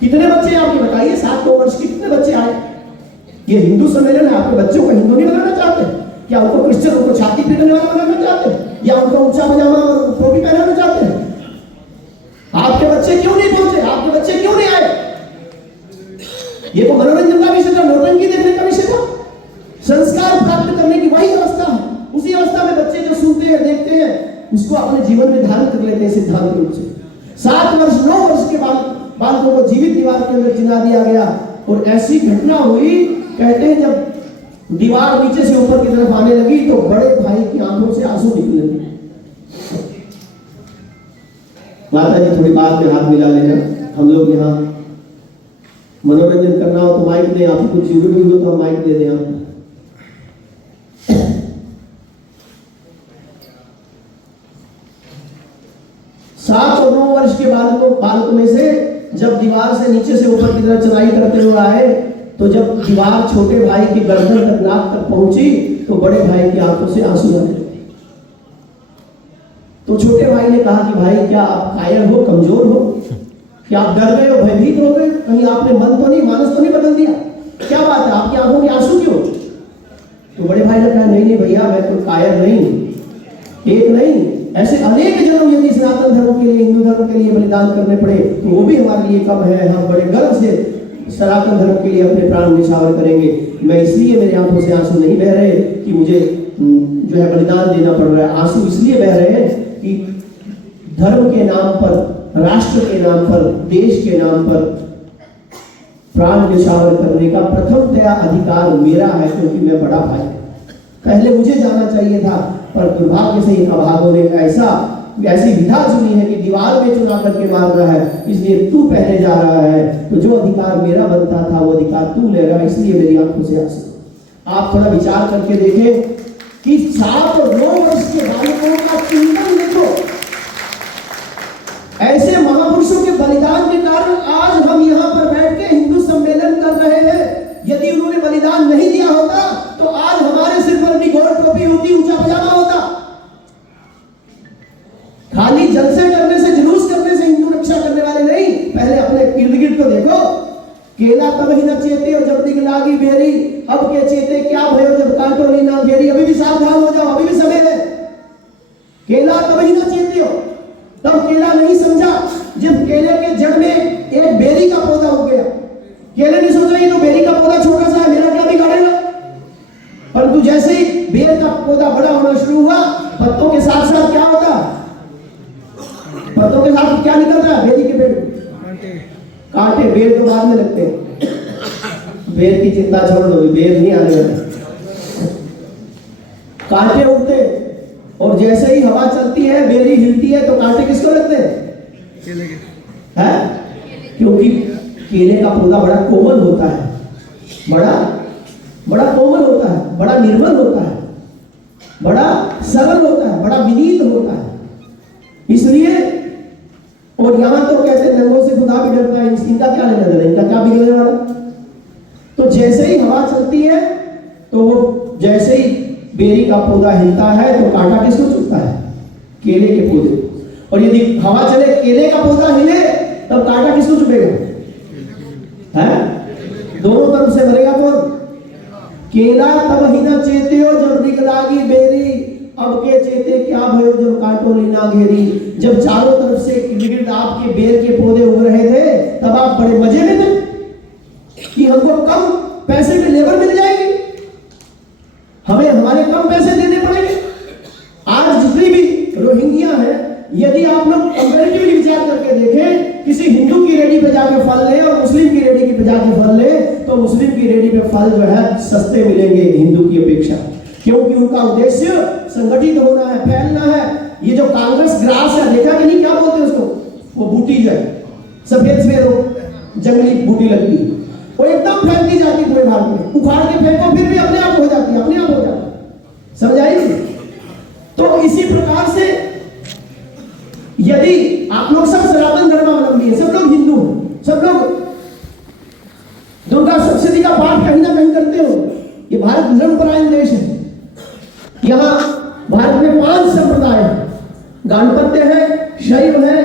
कितने बच्चे आपके बताइए? 7-9 वर्ष के कितने बच्चे आए? ये हिंदू सम्मेलन है, आपके बच्चों को हिंदू नहीं बनाना चाहते? क्या उनको क्रिश्चियन, उनको छाती पीटने वाला बनाना चाहते हैं? या उनको ऊंचा पजामा और टोपी पहनाना चाहते हैं? आपके बच्चे क्यों नहीं पहुंचे? आपके बच्चे क्यों नहीं आए? ये तो मनोरंजन का विषय था, नौटंकी देखने का विषय था। संस्कार प्राप्त करने की वही अवस्था है। उसी अवस्था में बच्चे जो सुनते हैं, देखते हैं, उसको अपने जीवन में धारण कर लेते हैं सिद्धांत रूप से। 7 वर्ष 9 वर्ष के बालकों को जीवित दीवार के अंदर चिन्हा दिया गया। और ऐसी घटना हुई, कहते हैं जब दीवार नीचे से ऊपर की तरफ आने लगी तो बड़े भाई की आंखों से आंसू निकलने लगे। माता जी थोड़ी बात में हाथ मिला लेना, हम लोग यहाँ मनोरंजन करना हो तो माइक दें, आपको कुछ जरूरी हो तो हम माइक दे दें आपको। 7 और 9 वर्ष के बालकों में से जब दीवार से नीचे से ऊपर की तरफ चढ़ाई करते हुए आए, तो जब दीवार छोटे भाई की गर्दन तक, नाक तक पहुंची तो बड़े भाई की आंखों से आंसू आ गए। तो छोटे भाई ने कहा कि भाई क्या आप कायर हो, कमजोर हो, क्या आप डर गए हो, भयभीत हो गए, कहीं आपने मन तो नहीं, मानस तो नहीं बदल दिया? क्या बात है, आपकी आंखों में आंसू क्यों? तो बड़े भाई ने कहा नहीं भैया, मैं तो कायर नहीं, एक नहीं, ऐसे अनेक जन्म यदि सनातन धर्म के लिए, हिंदू धर्म के लिए बलिदान करने पड़े तो वो भी हमारे लिए कम है। हम बड़े गर्व से सनातन धर्म के लिए अपने प्राण निछावर करेंगे। मैं इसलिए, मेरे आंखों से आंसू नहीं बह रहे कि मुझे जो है बलिदान देना पड़ रहा है, आंसू इसलिए बह रहे हैं कि धर्म के नाम पर, राष्ट्र के नाम पर, देश के नाम पर प्राण निछावर करने का प्रथमतया अधिकार मेरा है, क्योंकि मैं बड़ा भाई। पहले मुझे जाना चाहिए था, पर दुर्भाग्य से इन अभागों ने ऐसी विधा चुनी है कि दीवार में चुना करके मार रहा है, इसलिए तू पहले जा रहा है। तो जो अधिकार मेरा बनता था वो अधिकार तू ले रहा है, इसलिए मेरी आंखों से आंसू। आप थोड़ा विचार करके देखें कि 7 और 9 वर्ष के बालकों का चिंतन देखो। ऐसे महापुरुषों के बलिदान के कारण आज हम यहाँ पर बैठ के हिंदू सम्मेलन कर रहे हैं। यदि उन्होंने बलिदान नहीं दिया होता पहले अपने इर्द गिर्द तो देखो। केला तब ही न चेते हो जब दिख लागी बेरी, अब के चेते क्या भयो जब कांटो ली ना घेरी। अभी भी सावधान हो जाओ, अभी भी समय है। केला तब ही न चेते हो, तब केला नहीं समझा जब केले के जड़ में एक बेरी का पौधा हो गया। केले ने सोचा ये तो बेरी का पौधा छोटा सा है, मेरा क्या बिगाड़ेगा। परंतु जैसे ही बेर का पौधा बड़ा होना शुरू हुआ, पत्तों के साथ साथ क्या होता, पत्तों के साथ क्या निकलता है, बेरी के पेड़ कांटे। बेर तो बाद में लगते हैं, बेर की चिंता छोड़ दो, बेर नहीं आने वाला, कांटे उगते। और जैसे ही हवा चलती है, बेरी हिलती है, तो कांटे किसको लगते हैं? क्योंकि केले का पौधा बड़ा कोमल होता है, बड़ा कोमल होता है, बड़ा निर्मल होता है, बड़ा सरल होता है, बड़ा विनीत होता है। इसलिए और यहां तो कहते हैं नंगों से खुदा भी डरता है, इनका क्या लेना देना, इनका क्या बिगड़ने वाला। तो जैसे ही हवा चलती है, तो वो जैसे ही बेरी का पौधा हिलता है, तो कांटा किसको चुभता है? केले के पौधे। और यदि हवा चले, केले का पौधा हिले, तब कांटा किसको चुभेगा? है दोनों तरफ से मरेगा कौन? केला तब ही न चेते हो जब दिख लागी बेरी, अब के चेते क्या भयो जब कांटो ली ना घेरी। जब चारों तरफ से गिरगिट आपके बेर के पौधे उग रहे थे, तब आप बड़े मजे में थे कि हमको कम पैसे में लेबर मिल जाएगी, हमें हमारे कम पैसे देने पड़ेंगे। आज जितनी भी रोहिंग्या है, यदि आप लोग कंपैरेटिवली विचार करके देखें, किसी हिंदू की रेडी पे जाके फल ले और मुस्लिम की रेडी पे जाके फल ले, तो मुस्लिम की रेडी पे फल जो है सस्ते मिलेंगे हिंदू की अपेक्षा, क्योंकि उनका उद्देश्य संगठित होना है, फैलना है। ये जो कांग्रेस ग्रास है, देखा कि नहीं, क्या बोलते हैं उसको, वो बूटी जो है सफेद सफेद जंगली बूटी लगती है, वो एकदम फैलती जाती पूरे भारत में। उखाड़ के फेंको फिर भी अपने आप हो जाती है, अपने आप हो जाती है। समझ आई? तो इसी प्रकार से यदि आप लोग सब सनातन धर्मावलंबी हैं, सब लोग हिंदू हैं, सब लोग दुर्गा सप्तशती का पाठ कहीं ना कहीं करते हो, ये भारत धर्मपरायण देश है। यहाँ भारत में 5 संप्रदाय हैं, गाणपत्य है, शैव है,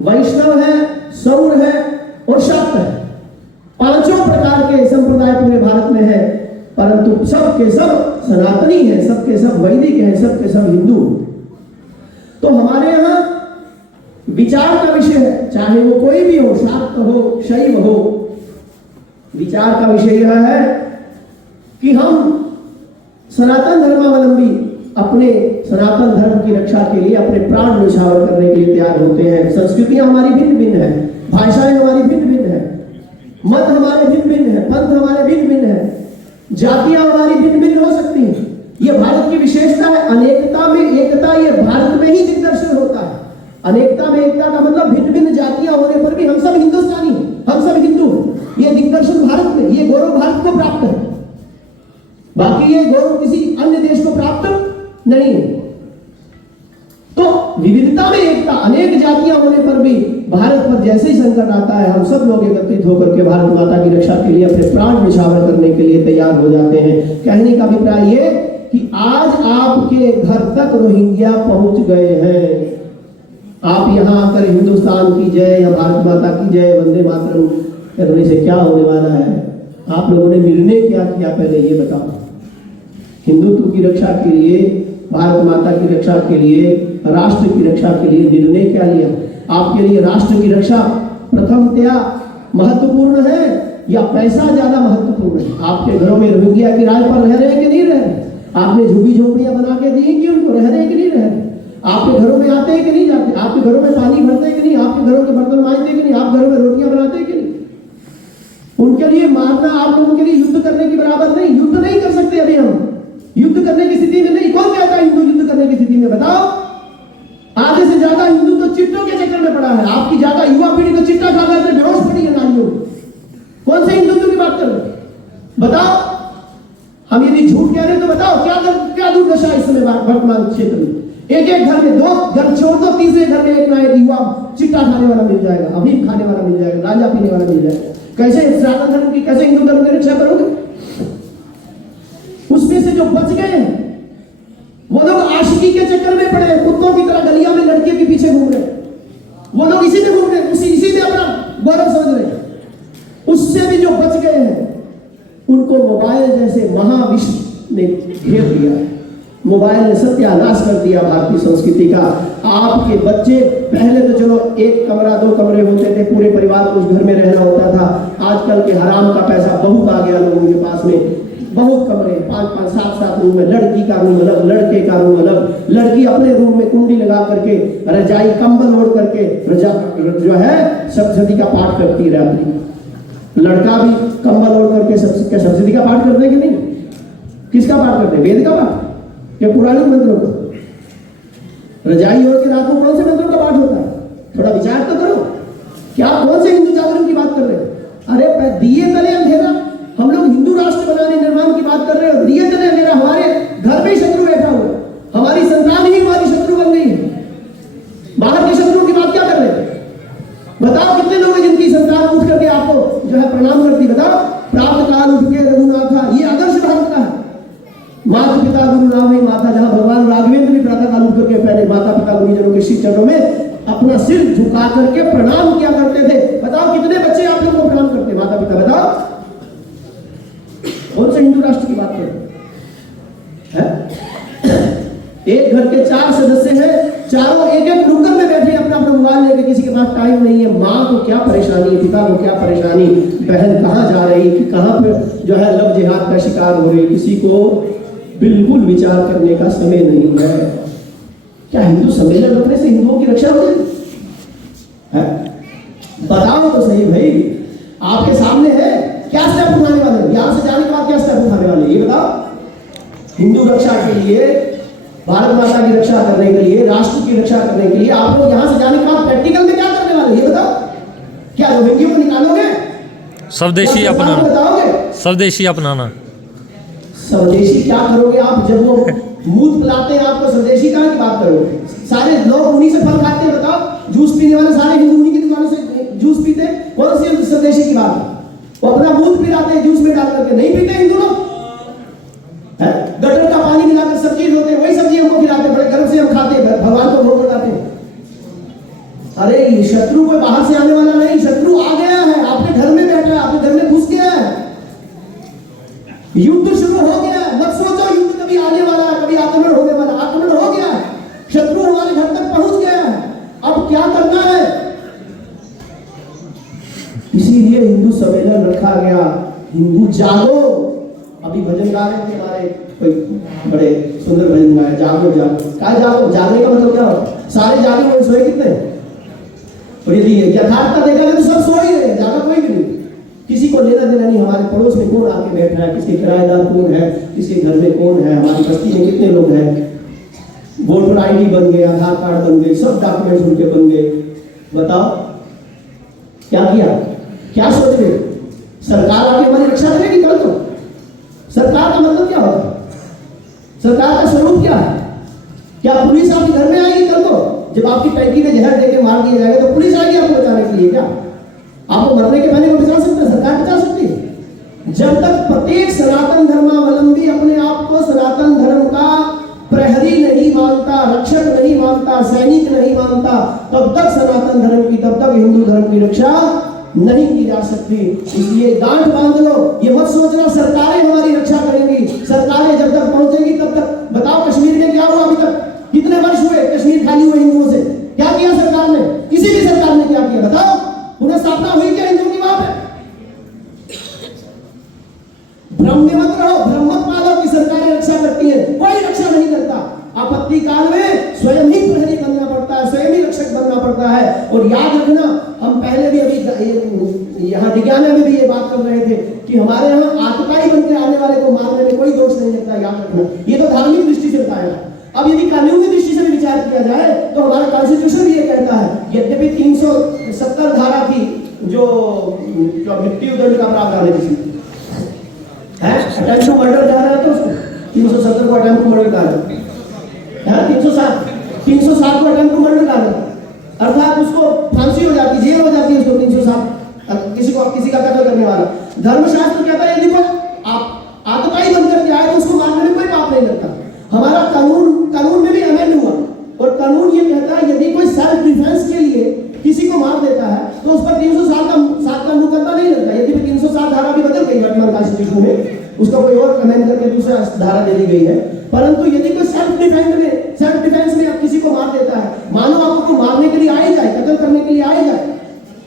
वैष्णव है, सौर है और शाक्त है। 5 प्रकार के संप्रदाय पूरे भारत में है, परंतु सब के सब सनातनी है, सब के सब वैदिक है, सब के सब हिंदू। तो हमारे यहाँ विचार का विषय है, चाहे वो कोई भी हो, शाक्त हो, शैव हो, विचार का विषय यह है कि हम सनातन धर्मावलंबी अपने सनातन धर्म की रक्षा के लिए अपने प्राण न्यौछावर करने के लिए तैयार होते हैं। संस्कृतियां हमारी भिन्न भिन्न है, भाषाएं हमारी भिन्न भिन्न है, मत हमारे भिन्न भिन्न है, पंथ हमारे भिन्न भिन्न है, जातियां हमारी भिन्न भिन्न हो सकती हैं। ये भारत की विशेषता है, अनेकता में एकता, ये भारत में ही दिग्दर्शन होता है। अनेकता में एकता का मतलब भिन्न भिन्न जातियां होने पर भी हम सब हिंदुस्तानी हैं, हम सब हिंदू हैं। ये दिग्दर्शन भारत में, ये गौरव भारत को प्राप्त है, बाकी ये गौरव किसी अन्य देश को प्राप्त नहीं है। तो विविधता में एकता, अनेक जातियां होने पर भी भारत पर जैसे ही संकट आता है, हम सब लोग एकत्रित होकर के भारत माता की रक्षा के लिए अपने प्राण न्यौछावर करने के लिए तैयार हो जाते हैं। कहने का अभिप्राय ये कि आज आपके घर तक रोहिंग्या पहुंच गए हैं। आप यहाँ आकर हिंदुस्तान की जय या भारत माता की जय, वंदे मातरम करने से क्या होने वाला है? आप लोगों ने निर्णय क्या किया, पहले ये बताओ। हिंदुत्व की रक्षा के लिए, भारत माता की रक्षा के लिए, राष्ट्र की रक्षा के लिए निर्णय क्या लिया? आपके लिए राष्ट्र की रक्षा प्रथमतया महत्वपूर्ण है या पैसा ज्यादा महत्वपूर्ण है? आपके घरों में रोहिंग्या की राज पर रह रहे हैं कि नहीं रह रहे? आपने झुग्गी झोपड़ियां बना के दी कि उनको, रह रहे हैं कि नहीं रह रहे? आपके घरों में आते हैं कि नहीं जाते? आपके घरों में पानी भरते हैं कि नहीं? आपके घरों के बर्तन मांजते हैं कि नहीं? आप घरों में रोटियां बनाते हैं कि नहीं? उनके लिए मारना आप लोगों के लिए युद्ध करने के बराबर नहीं। युद्ध नहीं कर सकते अभी हम, युद्ध करने की स्थिति में नहीं। कौन कहता है हिंदू युद्ध करने की स्थिति में? बताओ। आधे से ज्यादा हिंदू तो चिट्टों के चक्कर में पड़ा है। आपकी ज्यादा युवा पीढ़ी तो चिट्टा खा करके बेहोश पड़ी है नालियों में। कौन से हिंदुत्व की बात कर रहे? बताओ। हम यदि झूठ कह रहे हैं तो बताओ क्या दुर्दशा इस समय वर्तमान क्षेत्र में। एक एक घर में, 2 घर छोड़ दो, तीसरे घर में एक ना एक युवा चिट्टा खाने वाला मिल जाएगा, अफीम खाने वाला मिल जाएगा, गांजा पीने वाला मिल जाएगा। कैसे सनातन धर्म की, कैसे हिंदू धर्म की रक्षा करोगे? उसमें से जो बच गए हैं वो लोग आशिकी के चक्कर में पड़े हैं, कुत्तों की तरह गलियों में लड़कियों के पीछे घूम रहे हैं। वो लोग इसी में घूम रहे हैं, इसी में अपना मोबाइल जैसे महाविश्व ने घेर लिया है। मोबाइल ने सत्यानाश कर दिया भारतीय संस्कृति का। आपके बच्चे पहले तो चलो एक कमरा 2 कमरे होते थे, पूरे परिवार को उस घर में रहना होता था। आजकल के हराम का पैसा बहुत आ गया लोगों के पास में, बहुत कमरे, 5-5, 7-7 रूम में, लड़की का रूम अलग, लड़के का रूम अलग। लड़की अपने रूम में कुंडी लगा करके, रजाई कंबल ओढ़ करके जो है सप्तशती का पाठ करती रहती। लड़का भी कंबल ओढ़ करके सप्तशती का पाठ करते कि नहीं? किसका पाठ करते? वेद का पाठ या पुराने मंत्रों का? रजाई ओढ़ के रात को कौन से मंत्रों का पाठ होता है? थोड़ा विचार तो करो। क्या कौन से हिंदू जागरण की बात कर रहे हैं? अरे दिए तले अंधेरा। हम लोग हिंदू राष्ट्र बनाने निर्माण की बात कर रहे हैं, दिए तले अंधेरा। हमारे घर में शत्रु बैठा हुआ, हमारी संतान ही हमारी शत्रु बन गई है। बाहर के शत्रुओं की बात क्या कर रहे हैं? बताओ कितने लोग हैं जिनकी संतान उठ करके आपको जो है प्रणाम करती? बताओ। प्राप्त काल उठ के रघुनाथा, ये आदर्श भारत का है। माता पिता गुरु नाम ही माता, जहां भगवान राघवेंद्र भी प्रातः काल उठ करके पहले माता पिता गुरुजनों के श्री चरणों में अपना सिर झुका करके प्रणाम किया करते थे। बताओ कितने बच्चे आप लोगों को प्रणाम करते? माता पिता बताओ। कौन से हिंदू राष्ट्र की बात करते हैं? एक घर के 4 सदस्य हैं, चारों एक-एक रुकन में बैठे अपना अपना मोबाइल लेके, किसी के पास टाइम नहीं है। माँ को क्या परेशानी है, पिता को क्या परेशानी, बहन कहाँ जा रही, कि कहाँ पे जो है लव जिहाद का शिकार हो रही, किसी को बिल्कुल विचार करने का समय नहीं है। क्या हिंदू सम्मेलन रखने से हिंदुओं की रक्षा हो जाएगी? बताओ तो सही भाई, आपके सामने है। क्या स्टेप उठाने वाले? यहां से जाने के बाद क्या स्टेप उठाने वाले ये बताओ। हिंदू रक्षा के लिए, भारत माता की रक्षा करने के लिए, राष्ट्र की रक्षा करने के लिए आप लोग यहां से जाने के बाद प्रैक्टिकल में क्या करने वाले ये बताओ। क्या रोहिंग्या को निकालोगे? स्वदेशी अपनाना, बताओगे? स्वदेशी अपनाना। स्वदेशी क्या करोगे आप? जब वो मूत पिलाते हैं आपको, स्वदेशी कहाँ की बात करोगे? सारे लोग उन्हीं से फल खाते हैं। बताओ, जूस पीने वाले सारे हिंदू उन्हीं की दुकानों से जूस पीते हैं। कौन सी स्वदेशी की बात है? वो अपना मूत पिलाते हैं जूस में डाल करके, नहीं पीते हिंदू लोग। गटर का पानी मिलाकर सब्जी होते हैं, वही सब्जी हमको खिलाते, बड़े गर्व से हम खाते हैं, भगवान को भोग लगाते हैं। अरे ये शत्रु कोई बाहर से आने वाला नहीं, शत्रु आ गया है, आपके घर में बैठा है, आपके घर में घुस गया है। युद्ध शुरू हो गया है। मत सोचो युद्ध कभी आने वाला है, कभी आक्रमण होने वाला। आक्रमण हो गया है, शत्रु हमारे घर तक पहुंच गया है। अब क्या करना है? इसीलिए हिंदू सम्मेलन रखा गया। हिंदू जागो। अभी भजन गा रहे थे हमारे कोई बड़े सुंदर भजन गाए, जागो जागो। क्या जागो? जागने का मतलब क्या होता है? सारे जागे हुए, सोए कितने? और यदि यथार्थता देखा जाए तो सब सो ही रहे, जागा कोई भी नहीं। किसी को लेना देना नहीं, हमारे पड़ोस में कौन आके बैठा है, किसके किराएदार कौन है, किसके घर में कौन है, हमारी बस्ती में कितने लोग हैं। वोटर आईडी बन गए, आधार कार्ड बन गए, सब डॉक्यूमेंट्स उनके बन गए। बताओ क्या किया? क्या सोच रहे? सरकार आके हमारी रक्षा करेगी कल तो? सरकार का मतलब क्या होता है? सरकार का स्वरूप क्या है? क्या पुलिस आपके घर में आएगी कल को? जब आपकी टैंकी में जहर देके मार दिया जाएगा तो पुलिस आएगी आपको बचाने के लिए? क्या आपको मरने के पहले को बचा सकते हैं? सरकार बचा सकती है? जब तक प्रत्येक सनातन धर्मावलंबी अपने आप को सनातन धर्म का प्रहरी नहीं मानता, रक्षक नहीं मानता, सैनिक नहीं मानता, तब तक सनातन धर्म की, तब तक हिंदू धर्म की रक्षा नहीं की जा सकती। इसलिए गांठ बांध लो। ये मत सोचना सरकारें हमारी रक्षा करेंगी। सरकारें जब तक पहुंचेंगी तब तक। बताओ कश्मीर में क्या हुआ अभी तक? कितने वर्ष हुए कश्मीर खाली हुए हिंदुओं से? क्या किया सरकार ने? किसी भी सरकार ने क्या किया? बताओ। पुनः स्थापना हुई क्या हिंदुओं की? वहां पे भ्रम में मत रहो, भ्रम मत पालो कि सरकारें रक्षा करती है। कोई रक्षा नहीं करता। आपत्ति काल में स्वयं ही प्रहरी बनना पड़ता है, स्वयं ही रक्षक बनना पड़ता है। और याद रखना, हम पहले भी अभी यहाँ विज्ञान में भी ये बात कर रहे थे कि हमारे यहाँ आतताई बनकर आने वाले को मारने में कोई दोष नहीं लगता। याद रखना, ये तो धार्मिक दृष्टि से बताया। अब यदि कानूनी दृष्टि से भी विचार किया जाए तो हमारा कॉन्स्टिट्यूशन भी ये कहता है, यद्यपि 370 धारा थी जो मृत्यु दंड का प्रावधान है, अटेम्प्ट टू मर्डर कहा जाता है उसको, 370 को अटेम्प्ट टू मर्डर कहा जाता है, 307 को अटेम्प्ट टू मर्डर कहा जाता है। अर्थात उसको फांसी हो जाती, जेल हो जाती है उसको 307 किसी का कत्ल करने वाला। धर्मशास्त्र कहता है यदि कोई आप आतताई बनकर के आए तो उसको मारने में कोई पाप नहीं लगता। हमारा कानून में भी अमेंड हुआ और कानून ये कहता है यदि कोई सेल्फ डिफेंस के लिए किसी को मार देता है तो उस पर 307 का मुकदमा नहीं लगता। यदि 307 धारा भी बदल गई वर्तमान कॉन्स्टिट्यूशन में, उसका कोई और अमेंड करके दूसरा धारा दे दी गई है। परंतु यदि कोई सेल्फ डिफेंस में आप किसी को मार देता है, मानो आपको मारने के लिए आ ही जाए, कत्ल करने के लिए आ ही जाए,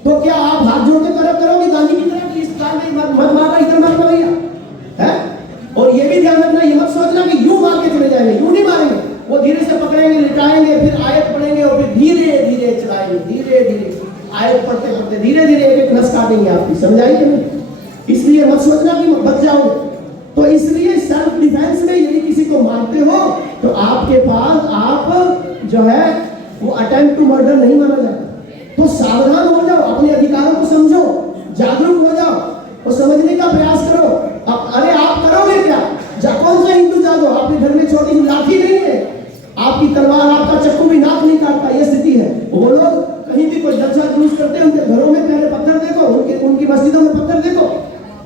तो क्या आप हाथ जोड़ के करोगे गांधी की तरह कि इस काल में मत मारना, इधर मारना भैया है? और ये भी ध्यान रखना, ये मत सोचना कि यूं मार के चले जाएंगे, यूं नहीं मारेंगे। वो धीरे से पकड़ेंगे, लिटाएंगे, फिर आयत पढ़ेंगे और फिर धीरे धीरे चलाएंगे, धीरे धीरे आयत पढ़ते पढ़ते धीरे धीरे एक एक नस काटेंगे आपकी। समझाई कि नहीं? इसलिए मत सोचना कि बच जाओगे। तो इसलिए सेल्फ डिफेंस में यदि किसी को मारते हो तो आपके पास आप जो है वो अटेम्प्ट टू मर्डर नहीं माना जाता। तो सावधान हो जाओ, अपने अधिकारों को समझो, जागरूक हो जाओ और समझने का प्रयास करो। अरे आप करोगे क्या? कौन सा हिंदू जादू? आपके घर में छोटी सी लाठी नहीं है, आपकी तलवार, आपका चक्कू भी नाक नहीं काटता, ये स्थिति है। वो लोग कहीं भी कोई जलसा जुलूस करते हैं, उनके घरों में पहले पत्थर देखो, उनकी मस्जिदों में पत्थर देखो,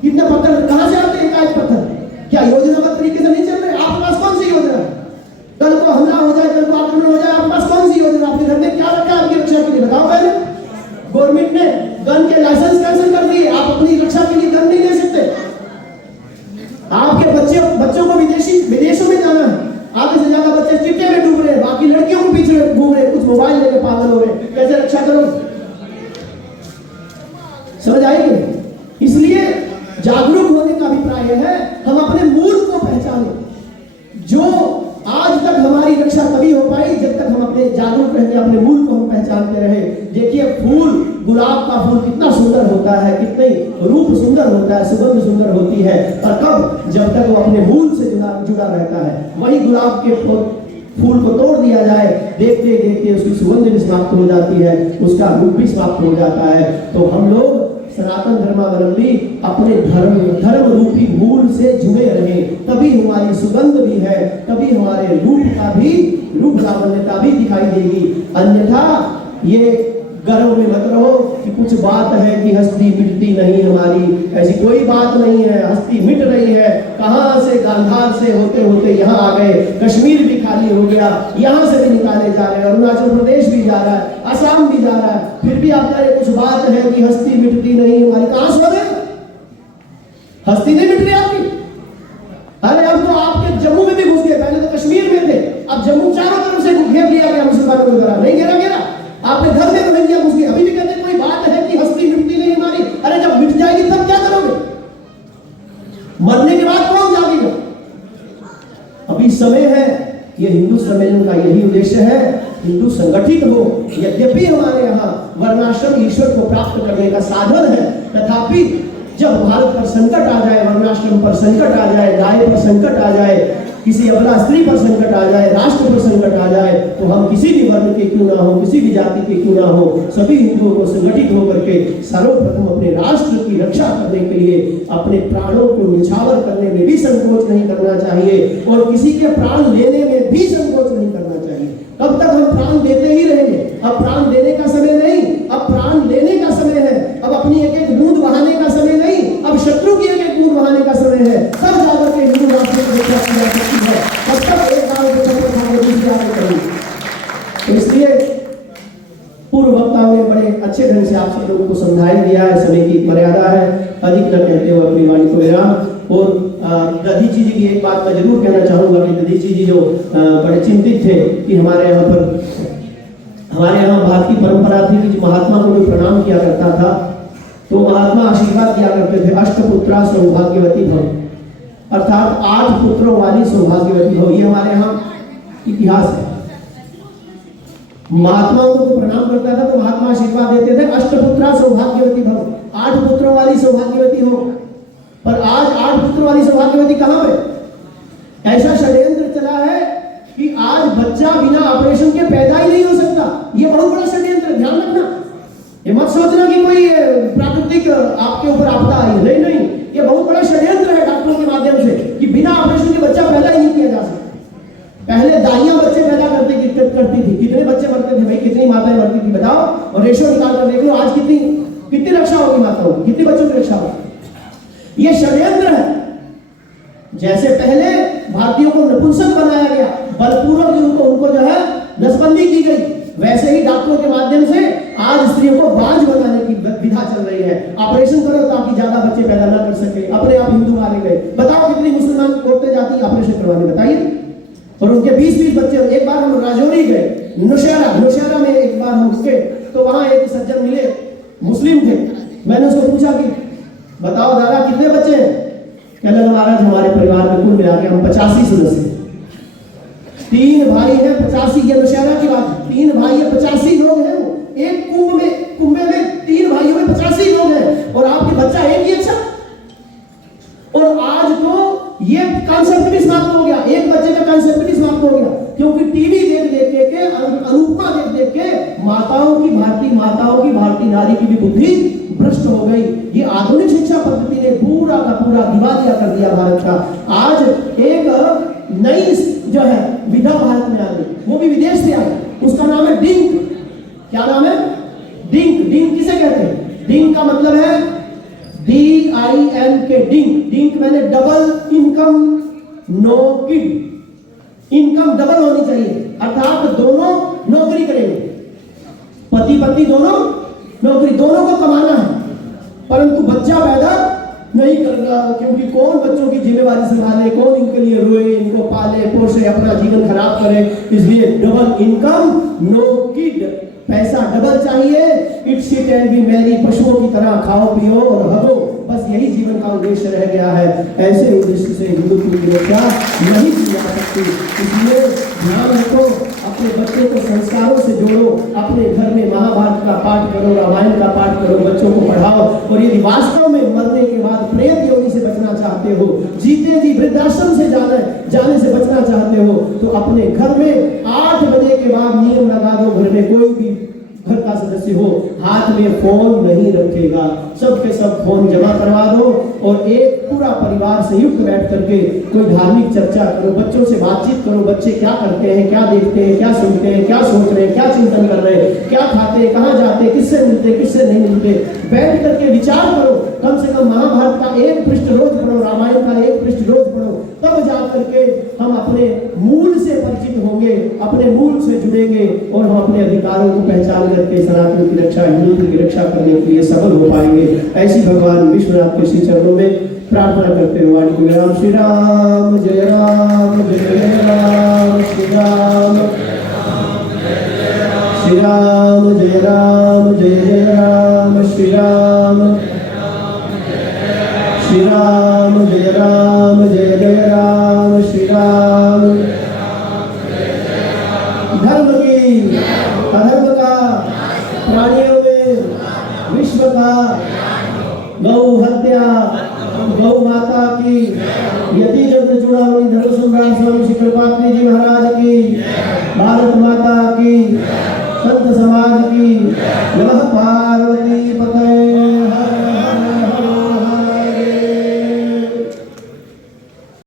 कितने पत्थर कहां से आते हैं? एकाएक पत्थर। क्या योजनाबद्ध तरीके से नहीं चल रहे? आपके पास कौन सी योजना है? कल को हमला हो जाए, कल को आक्रमण हो जाए, आपके पास कौन सी योजना? आपके घर में क्या रखा है आपकी रक्षा के लिए? बताओ पहले। गवर्नमेंट ने गन के लाइसेंस कैंसिल कर दिए, आप अपनी रक्षा के लिए गन नहीं ले सकते। आपके बच्चों को विदेशों में जाना है, आधे से ज्यादा बच्चे चिट्टे में डूब रहे हैं, बाकी लड़कियों को पीछे घूम रहे हैं, कुछ मोबाइल लेके पागल हो रहे हैं। कैसे रक्षा करोगे? समझ आएगी? इसलिए जागरूक होने का अभिप्राय है हम अपने मूल को पहचानें। जो आज तक हमारी रक्षा तभी हो पाई जब तक हम अपने जागरूक रहकर अपने मूल को हम पहचानते रहे। देखिए फूल, गुलाब का फूल कितना सुंदर होता है, कितने रूप सुंदर होता है, सुगंध सुंदर होती है, और कब? जब तक वो अपने मूल से जुड़ा रहता है। वही गुलाब के फूल को तोड़ दिया जाए, देखते देखते उसकी सुगंध भी समाप्त हो जाती है, उसका रूप भी समाप्त हो जाता है। तो हम लोग सनातन धर्मावलंबी अपने धर्म रूपी मूल से जुड़े रहे, तभी हमारी सुगंध भी है, तभी हमारे रूप लावण्यता भी दिखाई देगी। अन्यथा ये गर्व में मत रहो कि कुछ बात है कि हस्ती मिटती नहीं हमारी, ऐसी कोई बात नहीं है। हस्ती मिट रही है, कहां से गांधार से होते होते यहाँ आ गए, कश्मीर भी खाली हो गया, यहाँ से भी निकाले जा रहे हैं, अरुणाचल प्रदेश भी जा रहा है, असम भी जा रहा है, फिर भी आप कह रहे कुछ बात है कि हस्ती मिटती नहीं हमारी। कहां सो रहे? हस्ती नहीं मिट रही आपकी। अरे अब तो आपके जम्मू में भी घुस गए, पहले तो कश्मीर में थे, अब जम्मू चारों तरफ से घेर लिया गया मुसलमानों के द्वारा। नहीं घेरा, आपने घर में रोहिंग्या घुस गए, अभी भी कहते कोई बात है कि हस्ती मिटती नहीं हमारी। अरे जब मिट जाएगी तब क्या करोगे? मरने के बाद कौन जागेगा? अभी समय है, ये हिंदू सम्मेलन का यही उद्देश्य है, हिंदू संगठित हो। यद्यपि हमारे यहाँ वर्णाश्रम ईश्वर को प्राप्त करने का साधन है, तथापि जब भारत पर संकट आ जाए, वर्णाश्रम पर संकट आ जाए, गाय पर संकट आ जाए, किसी अबला स्त्री पर संकट आ जाए, राष्ट्र पर संकट आ जाए, तो हम किसी भी वर्ण के क्यों ना हो, किसी भी जाति के क्यों ना हो, सभी हिंदुओं को संगठित होकर के सर्वप्रथम अपने राष्ट्र की रक्षा करने के लिए अपने प्राणों को न्यौछावर करने में भी संकोच नहीं करना चाहिए, और किसी के प्राण लेने में भी संकोच नहीं करना चाहिए। कब तक हम प्राण देते ही रहेंगे? अब प्राण देने का समय नहीं, अब प्राण लेने का समय है। अब अपनी एक एक बूंद बहाने का समय नहीं, अब शत्रु की एक एक बूंद बहाने का समय है। सब जाकर के हिंदू राष्ट्र की रक्षा की जा सकती है, तब तक एक गांव के चक्कर खाने दूसरी आगे करेंगे। तो इसलिए पूर्व वक्ताओं ने बड़े अच्छे ढंग से आप सब लोगों को समझाई दिया है। समय की मर्यादा है, अधिक न कहते हुए अपनी वाणी को विराम। और दधीची जी की एक बात मैं जरूर कहना चाहूंगा कि दधीची जी जो बड़े चिंतित थे कि हमारे यहाँ भारतीय परंपरा थी कि महात्मा को कोई प्रणाम किया करता था तो महात्मा आशीर्वाद दिया करते थे, अष्टपुत्रा सौभाग्यवती भव, अर्थात 8 पुत्रों वाली सौभाग्यवती भव। ये हमारे यहाँ इतिहास है। महात्माओं को प्रणाम करता था तो महात्मा आशीर्वाद देते थे, अष्टपुत्रा सौभाग्यवती भव, 8 पुत्रों वाली सौभाग्यवती हो। पर आज 8 पुत्रों वाली सौभाग्यवती कहां पे? ऐसा षड्यंत्र चला है कि आज बच्चा बिना ऑपरेशन के पैदा ही नहीं हो सकता। ये बहुत बड़ा षड्यंत्र, ध्यान रखना। ये मत सोचना कि कोई प्राकृतिक आपके ऊपर आपदा आई, नहीं, ये बहुत बड़ा षड्यंत्र है डॉक्टरों के माध्यम से कि बिना ऑपरेशन के बच्चा पैदा ही नहीं किया जा सकता। पहले दाइयां बच्चे पैदा करती थी, कितने बच्चे मरते थे भाई, कितनी माताएं मरती थी बताओ, और रेशो निकाल कर देख लो आज कितनी रक्षा होगी माताओं की, कितने बच्चों की रक्षा होगी। ये षड्यंत्र है। जैसे पहले भारतीयों को नपुंसक बनाया गया, बलपूर्वक उनको जो है नसबंदी की गई, वैसे ही डॉक्टरों के माध्यम से आज स्त्रियों को बाज बनाने की विधा चल रही है। ऑपरेशन करो ताकि ज्यादा बच्चे पैदा ना कर सके, अपने आप हिंदू मारे गए। बताओ कितनी मुसलमान औरतें जाती ऑपरेशन करवाने, बताइए। और उनके 20-20 बच्चे। एक बार हम राजौरी गए, नौशहरा में एक बार हम रुके, तो वहां एक सज्जन मिले, मुस्लिम थे। मैंने उसको पूछा कि बताओ दादा कितने बच्चे हैं? कहने लगा महाराज हमारे परिवार में कुल मिला के हम 85 सदस्य हैं। 3 भाई हैं, 85। ये नौशहरा की बात, 3 भाई है, 85 लोग हैं। एक कुंभे में 3 भाइयों में 85 लोग हैं, और आपके बच्चा एक ही अच्छा। और आज तो ये कांसेप्ट भी समाप्त हो गया, एक बच्चे का कांसेप्ट भी समाप्त हो गया, क्योंकि टीवी देख के अनुपमा देख के माताओं की भारतीय नारी की भी बुद्धि भ्रष्ट हो गई। ये आधुनिक शिक्षा पद्धति ने पूरा का पूरा दिवालिया कर दिया भारत का। आज एक नई जो है विधा भारत में आ गई, वो भी विदेश से आई, उसका नाम है डिंक। क्या नाम है? डिंक। डिंक किसे कहते हैं? डिंक का मतलब है DINK, डिंक मैंने double income no kid. Income double होनी चाहिए, अर्थात दोनों नौकरी करेंगे, पति पत्नी दोनों नौकरी, दोनों को कमाना है, परंतु बच्चा पैदा नहीं करना, क्योंकि कौन बच्चों की जिम्मेवारी संभाले, कौन इनके लिए रोए, इनको पाले पोसे, अपना जीवन खराब करे। इसलिए डबल इनकम नो किड, पैसा डबल चाहिए, it sit and B Mary, पशुओं की तरह खाओ पियो और भगो, बस यही जीवन का उद्देश्य रह गया है। ऐसे उद्देश्य से हिंदुत्व की रक्षा नहीं की जा सकती। इसलिए ध्यान रखो, अपने बच्चों को संस्कारों से जोड़ो, अपने घर में महाभारत का पाठ करो, रामायण का पाठ करो, बच्चों को पढ़ाओ। और यदि वास्तव में मरने के बाद प्रेत योनि से बचना चाहते हो, जीते जी वृद्धाश्रम से जाने से बचना चाहते हो, तो अपने घर में 8 बजे के बाद नियम लगा दो, घर में कोई भी घर का सदस्य हो हाथ में फोन नहीं रखेगा, सबके सब फोन जमा करवा दो, और एक पूरा परिवार संयुक्त बैठ करके कोई धार्मिक चर्चा करो, बच्चों से बातचीत करो, बच्चे क्या करते हैं, क्या देखते हैं, क्या सुनते हैं, क्या सोच रहे हैं, क्या चिंतन कर रहे हैं, क्या खाते हैं, कहाँ जाते हैं, किससे मिलते हैं, किससे नहीं मिलते, बैठ करके विचार करो। कम से कम महाभारत का 1 पृष्ठ रोज पढ़ो, रामायण का 1 पृष्ठ रोज पढ़ो, तब जा करके हम अपने मूल से परिचित होंगे, अपने मूल से जुड़ेंगे, और हम अपने अधिकारों को पहचान करके सनातन की रक्षा, हिंदुत्व की रक्षा करने के लिए सफल हो पाएंगे। ऐसी भगवान विश्वनाथ के श्री चरणों में प्रार्थना करते हुए वाणी को विराम। श्री राम जय राम जय राम, श्री राम श्री राम जय राम जय राम, श्री राम श्री राम जय राम जय राम, श्री राम। धर्म की अधर्म का, प्राणियों में विश्व का, गौ हत्या, गौ माता की, यति जगत चूड़ामणि धर्म सम्राट स्वामी श्री कृपात्री जी महाराज की, भारत माता की, संत समाज की। नमः पार्वती पतये।